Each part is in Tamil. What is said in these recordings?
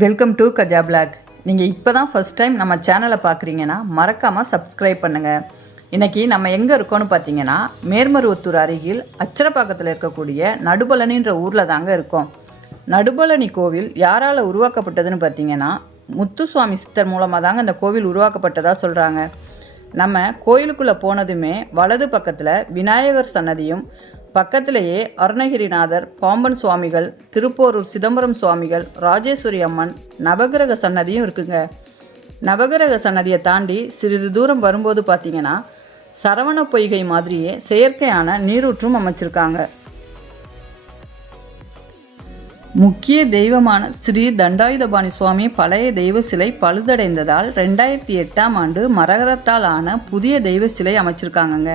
வெல்கம் டு கஜா பிளாக் நீங்கள் இப்போ தான் ஃபஸ்ட் டைம் நம்ம சேனலை பார்க்குறீங்கன்னா மறக்காமல் சப்ஸ்கிரைப் பண்ணுங்கள் இன்றைக்கி நம்ம எங்கே இருக்கோம்னு பார்த்தீங்கன்னா மேர்மருவத்தூர் அருகில் அச்சரப்பாக்கத்தில் இருக்கக்கூடிய நடுபழனின்ற ஊரில் தாங்க இருக்கோம். நடுபழனி கோவில் யாரால் உருவாக்கப்பட்டதுன்னு பார்த்தீங்கன்னா முத்துசுவாமி சித்தர் மூலமாக தாங்க இந்த கோவில் உருவாக்கப்பட்டதாக சொல்கிறாங்க நம்ம கோயிலுக்குள்ளே போனதுமே வலது பக்கத்தில் விநாயகர் சன்னதியும் பக்கத்திலேயே அருணகிரிநாதர் பாம்பன் சுவாமிகள் திருப்போரூர் சிதம்பரம் சுவாமிகள் ராஜேஸ்வரி அம்மன் நவகிரக சன்னதியும் இருக்குங்க. நவகிரக சன்னதியை தாண்டி சிறிது தூரம் வரும்போது பார்த்தீங்கன்னா சரவண பொய்கை மாதிரியே செயற்கையான நீரூற்றும் அமைச்சிருக்காங்க. முக்கிய தெய்வமான ஸ்ரீ தண்டாயுதபாணி சுவாமி பழைய தெய்வ சிலை பழுதடைந்ததால் ரெண்டாயிரத்தி எட்டாம் ஆண்டு மரகதத்தால் ஆன புதிய தெய்வ சிலை அமைச்சிருக்காங்கங்க.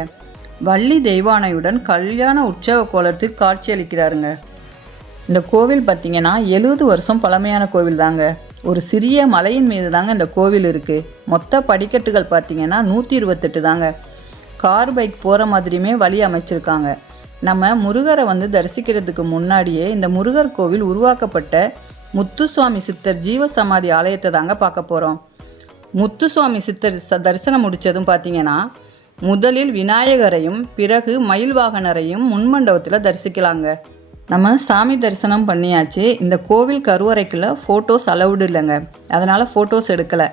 வள்ளி தெய்வானையுடன் கல்யாண உற்சவ கோலத்தில் காட்சியளிக்கிறாருங்க. இந்த கோவில் பார்த்தீங்கன்னா எழுபது வருஷம் பழமையான கோவில் தாங்க. ஒரு சிறிய மலையின் மீது தாங்க இந்த கோவில் இருக்குது மொத்த படிக்கட்டுகள் பார்த்தீங்கன்னா நூற்றி இருபத்தெட்டு தாங்க. கார் பைக் போகிற மாதிரியுமே வழி அமைச்சிருக்காங்க. நம்ம முருகரை வந்து தரிசிக்கிறதுக்கு முன்னாடியே இந்த முருகர் கோவில் உருவாக்கப்பட்ட முத்துசுவாமி சித்தர் ஜீவசமாதி ஆலயத்தை தாங்க பார்க்க போகிறோம் முத்துசுவாமி சித்தர் ச தரிசனம் முடித்ததும் பார்த்தீங்கன்னா முதலில் விநாயகரையும் பிறகு மயில் வாகனரையும் முன்மண்டபத்தில் தரிசிக்கலாங்க. நம்ம சாமி தரிசனம் பண்ணியாச்சு. இந்த கோவில் கருவறைக்குள்ள ஃபோட்டோஸ் அலவுடு இல்லைங்க. அதனால் ஃபோட்டோஸ் எடுக்கலை.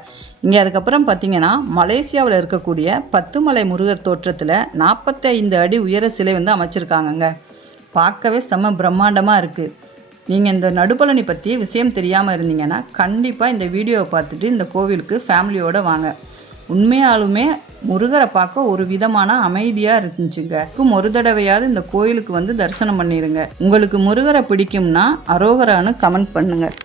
இங்கே அதுக்கப்புறம் பார்த்தீங்கன்னா மலேசியாவில் இருக்கக்கூடிய பத்துமலை முருகர் தோற்றத்தில் நாற்பத்தைந்து அடி உயர சிலை வந்து அமைச்சிருக்காங்கங்க. பார்க்கவே செம்ம பிரம்மாண்டமாக இருக்குது நீங்கள் இந்த நடுப்பழனி பற்றி விஷயம் தெரியாமல் இருந்தீங்கன்னா கண்டிப்பாக இந்த வீடியோவை பார்த்துட்டு இந்த கோவிலுக்கு ஃபேமிலியோடு வாங்க. உண்மையாலுமே முருகரை பார்க்க ஒரு விதமான அமைதியாக இருந்துச்சுங்க. ஒரு தடவையாவது இந்த கோயிலுக்கு வந்து தரிசனம் பண்ணிடுங்க உங்களுக்கு முருகரை பிடிக்கும்னா அரோகரான்னு கமெண்ட் பண்ணுங்கள்